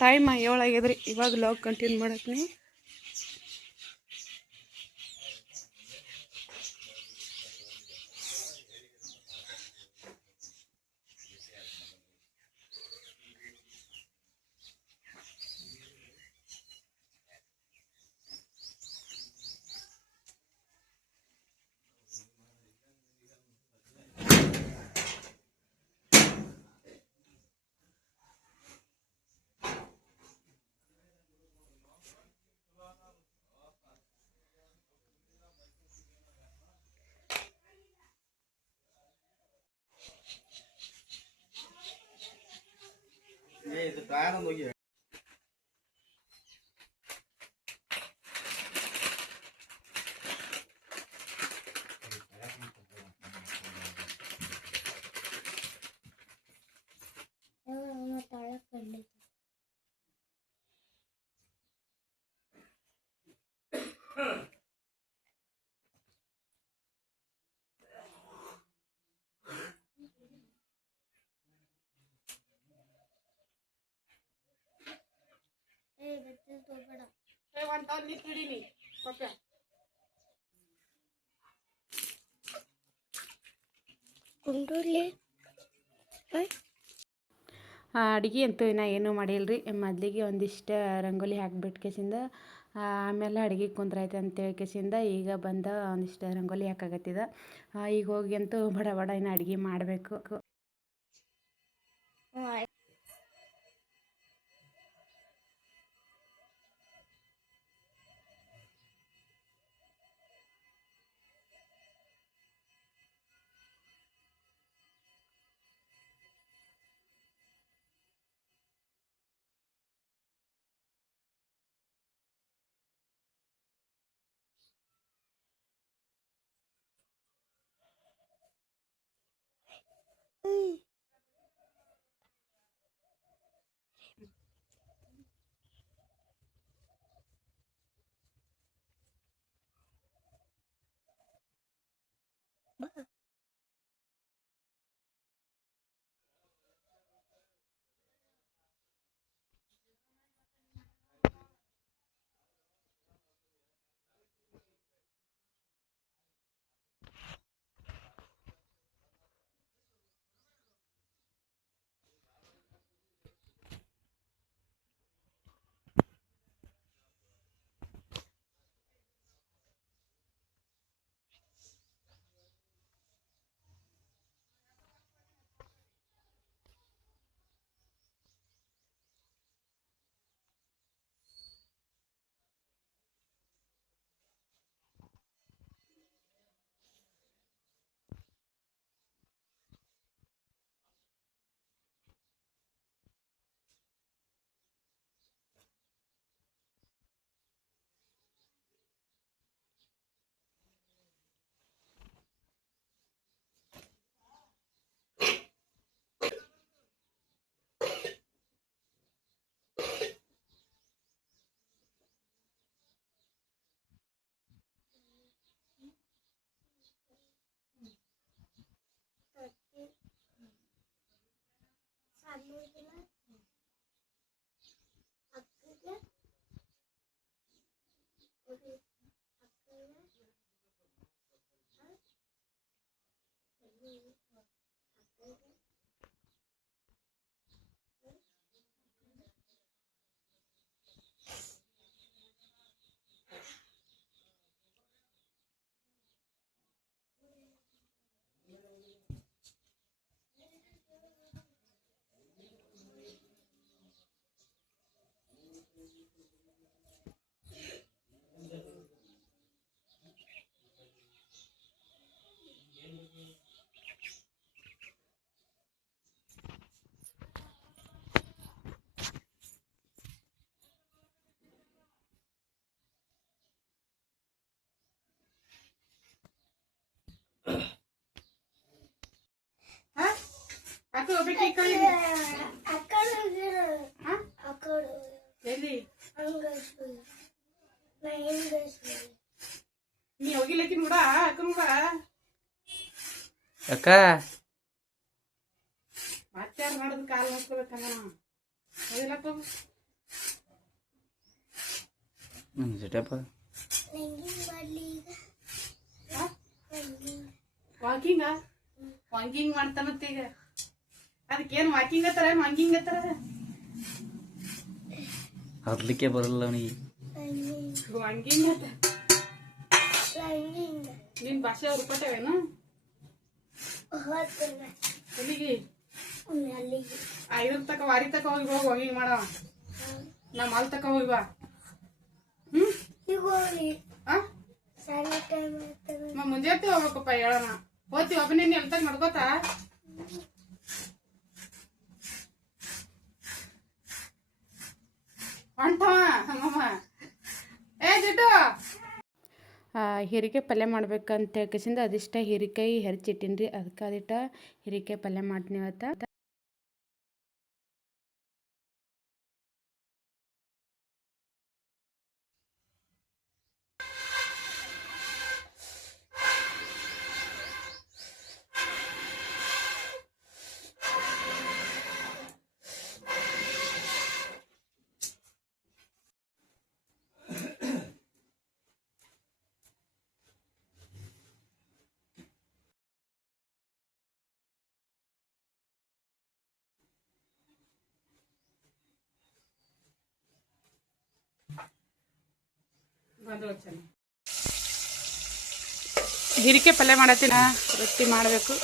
Time ಏಳು ಆಗ್ಯದ್ರಿ ಇವಾಗ ಲಾಗ್ ಕಂಟಿನ್ಯೂ ಮಾಡತ್ನಿ. ಇದು ಟಯರ್ ಒಂದು ಅಡುಗೆ ಅಂತೂ ಇನ್ನು ಏನೂ ಮಾಡಿಲ್ರಿ. ಮೊದಲಿಗೆ ಒಂದಿಷ್ಟು ರಂಗೋಲಿ ಹಾಕ್ಬಿಟ್ಟು ಕೇಸಿಂದ ಆಮೇಲೆ ಅಡುಗೆ ಕುಂದ್ರಾಯ್ತು ಅಂತೇಳಿ ಕೇಸಿಂದ ಈಗ ಬಂದ ಒಂದಿಷ್ಟು ರಂಗೋಲಿ ಹಾಕಾಗತ್ತಿದ ಈಗ ಹೋಗಿ ಅಂತೂ ಬಡ ಬಡ ಇನ್ನು ಅಡುಗೆ ಮಾಡಬೇಕು. ಅಕ್ಕ ಹೋಗ್ಬೇಕು ಎಲ್ಲಿ? ನೀ ಹೋಗಿಲ್ಲಕಿ ನೋಡ ಅಕ್ಕ ನೋಡ ಅಕ್ಕ. ಮತ್ತಾರು ಕಾಲು ಸಿಟಪ್ಪ. ವಾಕಿಂಗ ವಾಕಿಂಗ್ ಮಾಡ್ತಾನತ್ತ ಈಗ. ಅದಕ್ಕೇನು ವಾಕಿಂಗ್ ಅತ್ತಾರ ವಾಕಿಂಗ್ ಅತ್ತಾರ ಹತ್ಲಿಕ್ಕೆ ಬರಲ್ಲ ಅವನಿಗೆ. ವಾಕಿಂಗ್ ಅತ್ತ ನಿನ್ ಭಾಷೆ ಹುರ್ಕೊಟ್ಟವೇನು ಎಲ್ಲಿಗೆ? ಐದ್ರ ತಕ ವಾರಿ ತಕ ಹೋಗಿ ಹೋಗಿ ವಾಕಿಂಗ್ ಮಾಡವ. ನಮ್ಮ ಅಲ್ಲಿ ತಕ ಹೋಗಿ ಬಾ. ಹ್ಮ್? ಮುಂಜಾನೆ ಹೋಗ್ಬೇಕಪ್ಪ ಹೇಳೋಣ. ಹೋತಿ ಒಬ್ಬನೇ ಎಲ್ ತಗ ನಡ್ಕೋತಾ ಹೊಂಟವ ಹಂಗಮ್ಮ ಏ ಜಿಟ್ಟು ಆ, ಹೀರಿಕಾಯಿ ಪಲ್ಯ ಮಾಡ್ಬೇಕಂತ ಹೇಳ್ಕೇಸಿಂದ ಅದಿಷ್ಟ ಹೀರಿಕಾಯಿ ಹೆರ್ಚಿಟ್ಟಿನಿ ರೀ ಅದಕ್ಕೆ ಅದಿಟ್ಟ ಹೀರಿಕಾಯಿ ಪಲ್ಯ ಮಾಡ್ತೀನಿ ಇವತ್ತು. ಹೀರಿಕೆ ಪಲ್ಯ ಮಾಡತ್ತೀನ ರೊಟ್ಟಿ ಮಾಡಬೇಕು.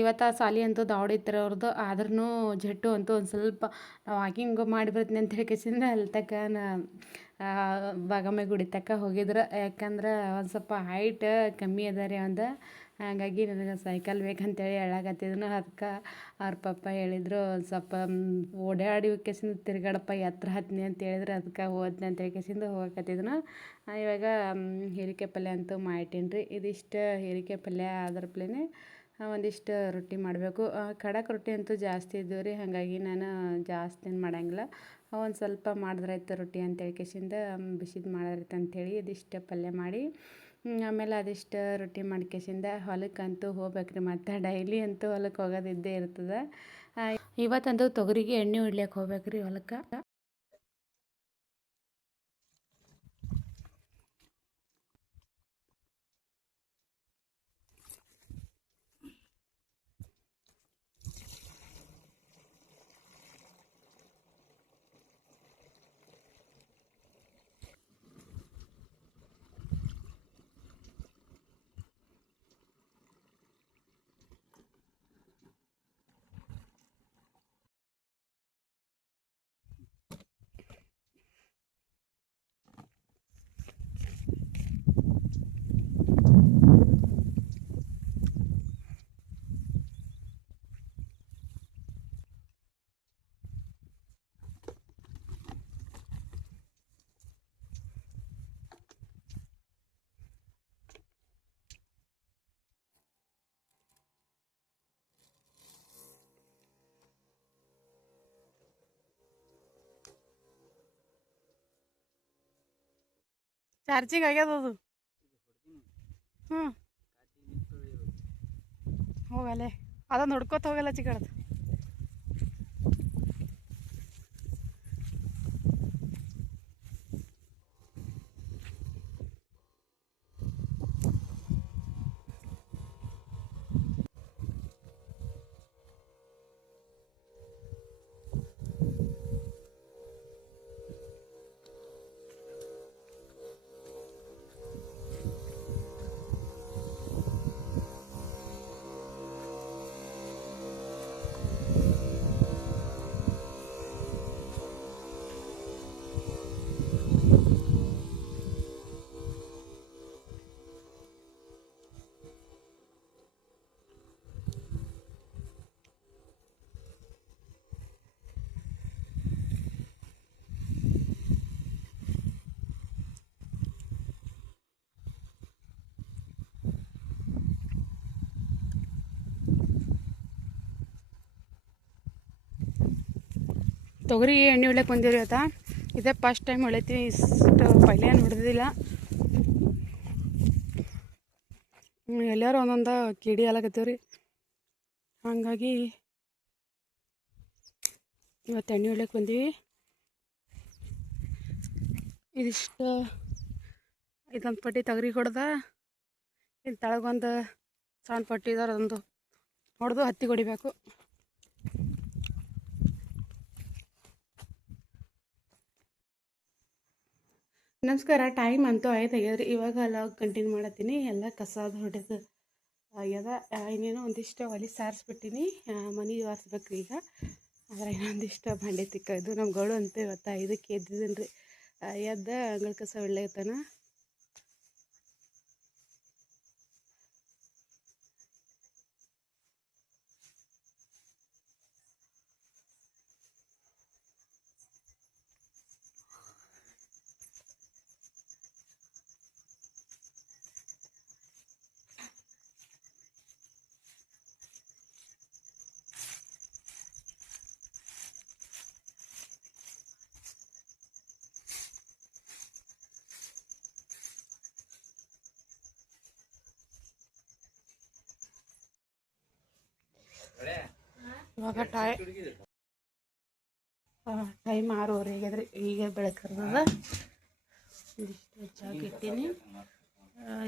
ಇವತ್ತು ಆ ಸಾಲಿ ಅಂತೂ ದಾವಡಿತ್ತರ ಅವ್ರದ್ದು ಆದ್ರೂ ಜಟ್ಟು ಅಂತೂ ಒಂದು ಸ್ವಲ್ಪ ವಾಕಿಂಗ್ ಮಾಡಿ ಬರ್ತೀನಿ ಅಂತ ಹೇಳ್ಕೇಸಿಂದ ಅಲ್ಲಿ ತಕ್ಕ ಬಾಗಮ್ಮ ಗುಡಿ ತಕ್ಕ ಹೋಗಿದ್ರು. ಯಾಕಂದ್ರೆ ಒಂದು ಸ್ವಲ್ಪ ಹೈಟ್ ಕಮ್ಮಿ ಅದ ರೀ ಅವಂದ. ಹಾಗಾಗಿ ನನಗೆ ಸೈಕಲ್ ಬೇಕಂತೇಳಿ ಹೇಳಕತ್ತಿದ್ನು. ಅದಕ್ಕೆ ಅವ್ರ ಪಪ್ಪ ಹೇಳಿದ್ರು, ಒಂದು ಸ್ವಲ್ಪ ಓಡಾಡಿ ಕೇಸಿಂದ ತಿರ್ಗಾಡಪ್ಪ ಎತ್ತರ ಹತ್ನಿ ಅಂತ ಹೇಳಿದ್ರು. ಅದಕ್ಕೆ ಹೋದ್ನಿ ಅಂತ ಹೇಳ್ಕೇಸಿಂದ ಹೋಗಕತ್ತಿದ್ನು. ಇವಾಗ ಹೀರಿಕೆ ಪಲ್ಯ ಅಂತೂ ಮಾಡ್ತೀನಿ ರೀ ಇದಿಷ್ಟು ಹೀರಿಕೆ ಪಲ್ಯ ಅದ್ರಪ್ಲೇನೆ ಒಂದಿಷ್ಟು ರೊಟ್ಟಿ ಮಾಡಬೇಕು. ಖಡಕ್ ರೊಟ್ಟಿ ಅಂತೂ ಜಾಸ್ತಿ ಇದ್ದವು ರೀ, ಹಾಗಾಗಿ ನಾನು ಜಾಸ್ತಿ ಏನು ಮಾಡಂಗಿಲ್ಲ. ಒಂದು ಸ್ವಲ್ಪ ಮಾಡಿದ್ರಾಯ್ತು ರೊಟ್ಟಿ ಅಂತ ಕೇಶಿಂದ ಬಿಸಿದು ಮಾಡಿದ್ರಾಯ್ತು ಅಂಥೇಳಿ ಅದಿಷ್ಟು ಪಲ್ಯ ಮಾಡಿ ಆಮೇಲೆ ಅದಿಷ್ಟು ರೊಟ್ಟಿ ಮಾಡ್ಕೇಸಿಂದ ಹೊಲಕ್ಕಂತೂ ಹೋಗ್ಬೇಕ್ರಿ ಮತ್ತು ಡೈಲಿ ಅಂತೂ ಹೊಲಕ್ಕೆ ಹೋಗೋದಿದ್ದೇ ಇರ್ತದೆ. ಇವತ್ತಂತೂ ತೊಗರಿಗೆ ಎಣ್ಣೆ ಹೊಡ್ಲಿಕ್ಕೆ ಹೋಗ್ಬೇಕ್ರಿ ಹೊಲಕ್ಕೆ. ಚಾರ್ಜಿಂಗ್ ಆಗ್ಯದ ಅದು. ಹ್ಞೂ ಹೋಗಲ್ಲೇ ಅದ ನೋಡ್ಕೋತ ಹೋಗಲ್ಲ ಚಿಕ್ಕಡದು ತೊಗರಿ ಎಣ್ಣೆ ಹೊಡ್ಯಕ್ಕೆ ಬಂದಿರಿ ಆತ ಇದೇ ಫಸ್ಟ್ ಟೈಮ್ ಹೊಳಿತೀವಿ. ಇಷ್ಟು ಪೈಲೆ ಏನು ಹೊಡೆದಿಲ್ಲ. ಎಲ್ಲರೂ ಒಂದೊಂದು ಕಿಡಿ ಅಲಾಕತ್ತೀವ್ರಿ ಹಾಗಾಗಿ ಇವತ್ತು ಎಣ್ಣೆ ಹೊಡ್ಯಕ್ಕೆ ಬಂದೀವಿ. ಇದಿಷ್ಟು ಇದೊಂದು ಪಟ್ಟಿ ತೊಗರಿ ಹೊಡೆದ. ಇಲ್ಲಿ ತಳಗೊಂದು ಸಣ್ಣ ಪಟ್ಟಿ ಇದಾರೆ ಅದೊಂದು ಹೊಡೆದು ಹತ್ತಿ ಹೊಡಿಬೇಕು. ನಮಸ್ಕಾರ ಟೈಮ್ ಅಂತೂ ಆಯ್ತು ಆಗ್ಯದ್ರಿ ಇವಾಗ ಲಾಗ್ ಕಂಟಿನ್ಯೂ ಮಾಡತ್ತೀನಿ. ಎಲ್ಲ ಕಸಾದ ಹೊಡೆದು ಎಲ್ಲ ಇನ್ನೇನೋ ಒಂದಿಷ್ಟು ಒಲಿ ಸಾರಿಸ್ಬಿಟ್ಟಿನಿ. ಮನೆ ವಾರಿಸ್ಬೇಕು ಈಗ. ಆದರೆ ಇನ್ನೊಂದಿಷ್ಟು ಬಂಡೆ ತಿಕ್ಕ ಇದು ನಮ್ಮ ಗೋಳು ಅಂತ ಇವತ್ತು ಇದಕ್ಕೆ ಎದ್ದಿದ್ದೀನಿ ರೀ ಎದ್ದ ಅಂಗಳ ಕಸ ಒಳ್ಳೆತನ. ಇವಾಗ ಟೈ ಟೈಮ್ ಆರೂವರೆ ಆಗ್ಯದ್ರಿ ಈಗ ಬೆಳಕರ್ದದ ಇದಿಷ್ಟು ಹೆಚ್ಚಾಗಿ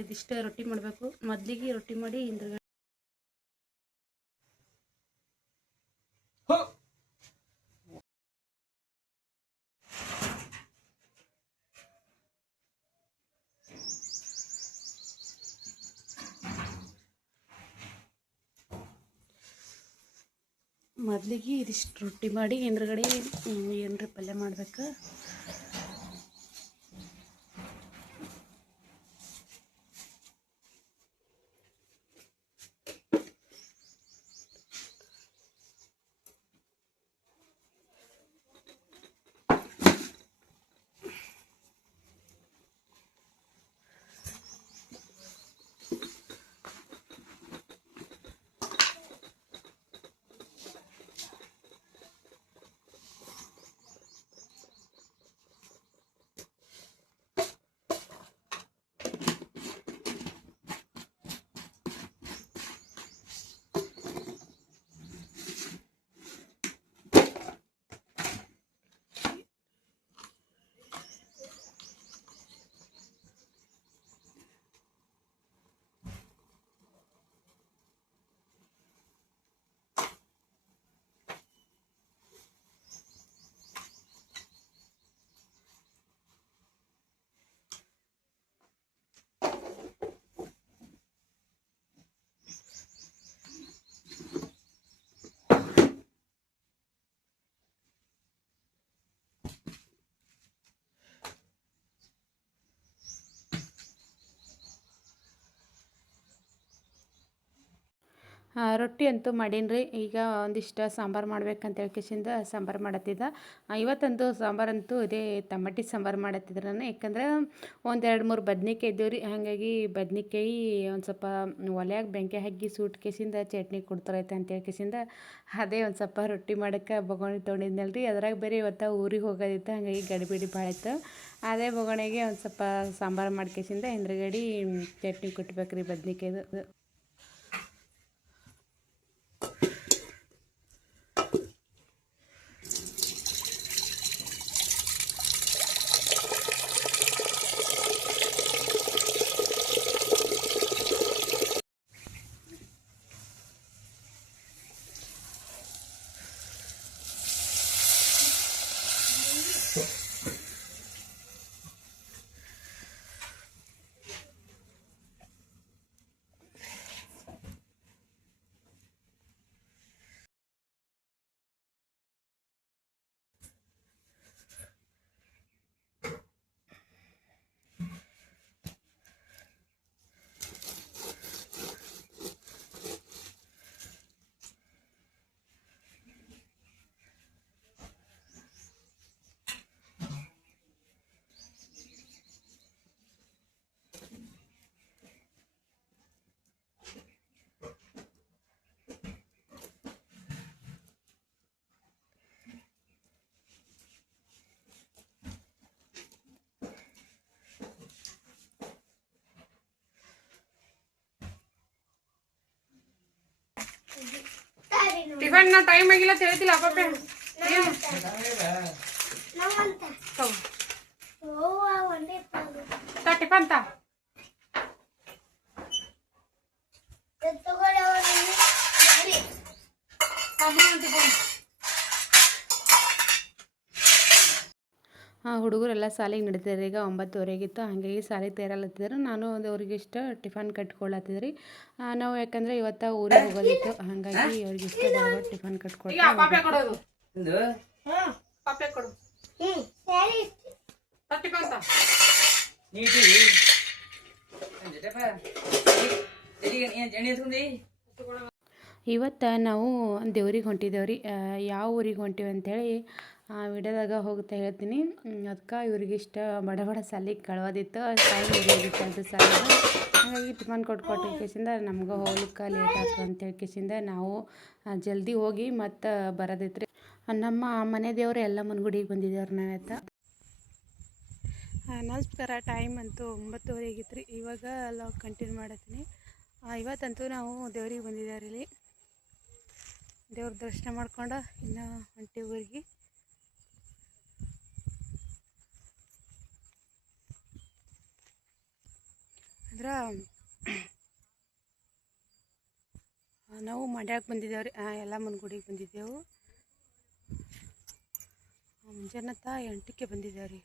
ಇದಿಷ್ಟೇ ರೊಟ್ಟಿ ಮಾಡಬೇಕು. ಮೊದಲಿಗೆ ರೊಟ್ಟಿ ಮಾಡಿ ಹಿಂದ್ರಗಡೆ ಮೊದಲಿಗೆ ಇದಿಷ್ಟು ರೊಟ್ಟಿ ಮಾಡಿ ಹಿಂದ್ರಗಡೆ ಏನರ ಪಲ್ಯ ಮಾಡ್ಬೇಕು? ರೊಟ್ಟಿ ಅಂತೂ ಮಾಡೀನಿ ಈಗ ಒಂದಿಷ್ಟು ಸಾಂಬಾರು ಮಾಡ್ಬೇಕಂತ ಕಿಶಿಂದ ಸಾಂಬಾರು ಮಾಡತ್ತಿದ್ದ. ಇವತ್ತಂತೂ ಸಾಂಬಾರಂತೂ ಇದೇ ತಮಾಟಿ ಸಾಂಬಾರು ಮಾಡತ್ತಿದ್ರು ನಾನು. ಯಾಕಂದ್ರೆ ಒಂದು ಎರಡು ಮೂರು ಬದ್ನಿಕಾಯಿ ಇದ್ದೀವಿ ರೀ ಹಾಗಾಗಿ ಬದ್ನಿಕಾಯಿ ಒಂದು ಸ್ವಲ್ಪ ಒಲೆಯಾಗ ಬೆಂಕಿ ಹಾಕಿ ಸುಟ್ಕೇಸಿಂದ ಚಟ್ನಿ ಕೊಡ್ತಾರೈತೆ ಅಂತ ಹೇಳ್ಕೇಶಿಂದ ಅದೇ ಒಂದು ಸ್ವಲ್ಪ ರೊಟ್ಟಿ ಮಾಡೋಕ್ಕೆ ಬೊಗಣಿ ತೊಗೊಂಡಿದ್ನಲ್ಲ ರೀ ಅದ್ರಾಗ ಬೇರೆ ಇವತ್ತು ಊರಿಗೆ ಹೋಗೋದಿತ್ತು. ಹಾಗಾಗಿ ಗಡಿಬಿಡಿ ಭಾಳ ಇತ್ತು. ಅದೇ ಬೊಗಣೆಗೆ ಒಂದು ಸ್ವಲ್ಪ ಸಾಂಬಾರು ಮಾಡ್ಕೇಸಿಂದ ಹಿಂದ್ರಗಡೆ ಚಟ್ನಿ ಕೊಟ್ಬೇಕು ರೀ ಬದ್ನಿಕಾಯ್ದು. ನಾ ಟೈಮ್ ಆಗಿಲ್ಲ ಅಂತ ಹೇಳ್ತಿಲ್ಲ ಅಪ್ಪ. ಏನು? ತಗೋ. ತಾ ಟಿಫನ್ ತಾ ಟಿಫನ್ ಹುಡುಗರೆಲ್ಲ ಶಾಲೆಗೆ ನಡೀತಾರೆ ಈಗ ಒಂಬತ್ತುವರೆಗಿತ್ತು ಹಾಗಾಗಿ ಶಾಲೆಗೆ ತೇರಲತ್ತಿದ್ರು ನಾನು ಒಂದು ಅವ್ರಿಗೆ ಇಷ್ಟ ಟಿಫನ್ ಕಟ್ಕೊಳತ್ತಿದ್ರಿ ನಾವು ಯಾಕಂದ್ರೆ ಇವತ್ತು ಊರಿಗೆ ಹೋಗೋದಿತ್ತು ಹಾಗಾಗಿ ಅವ್ರಿಗೆ ಇಷ್ಟ ಟಿಫನ್ ತಾ ಇವತ್ತು ನಾವು ದೇವ್ರಿಗೆ ಹೊಂಟಿದ್ದೇವ್ರಿ ಯಾವ ಊರಿಗೆ ಹೊಂಟೀವಿ ಅಂಥೇಳಿ ವಿಡಿಯೋದಾಗ ಹೋಗ್ತಾ ಹೇಳ್ತೀನಿ. ಅದಕ್ಕೆ ಇವ್ರಿಗೆ ಇಷ್ಟ ಬಡ ಬಡ ಸಾಲಿಗೆ ಕಳವೋದಿತ್ತು ಟೈಮ್ ಇರೋದಿತ್ತು ಅದು ಸಾಲ. ಹಾಗಾಗಿ ಟಿಫನ್ ಕೊಟ್ಟು ಕೊಟ್ಟು ಕೇಸಿಂದ ನಮ್ಗೆ ಹೋಗ್ಲಿಕ್ಕೆ ಲೇಟ್ ಆಯ್ತು ಅಂತೇಳಿ ಕೇಸಿಂದ ನಾವು ಜಲ್ದಿ ಹೋಗಿ ಮತ್ತು ಬರೋದಿತ್ತು ನಮ್ಮ ಮನೆ ದೇವರು ಎಲ್ಲ ಮುನ್ಗುಡಿಗೆ ಬಂದಿದ್ದೇವ್ರಿ ನಾವತ್ತ ನಮಸ್ಕಾರ. ಟೈಮ್ ಅಂತೂ ಒಂಬತ್ತುವರೆ ಆಗಿತ್ತು ರೀ ಇವಾಗ ಲಾಗ್ ಕಂಟಿನ್ಯೂ ಮಾಡತ್ತೀನಿ. ಇವತ್ತಂತೂ ನಾವು ದೇವ್ರಿಗೆ ಬಂದಿದ್ದೇವ್ರಿ ಇಲ್ಲಿ ದೇವ್ರ ದರ್ಶನ ಮಾಡ್ಕೊಂಡು ಇನ್ನೂ ಹೊಂಟಿ ಊರಿಗೆ. ಅಂದ್ರೆ ನಾವು ಮಂಡ್ಯಕ್ಕೆ ಬಂದಿದ್ದೇವೆ ರೀ ಎಲ್ಲ ಮನ್ಗುಡಿಗೆ ಬಂದಿದ್ದೆವು. ಮುಂಜಾನತ್ತ ಎಂಟಕ್ಕೆ ಬಂದಿದ್ದೇವೆ ರೀ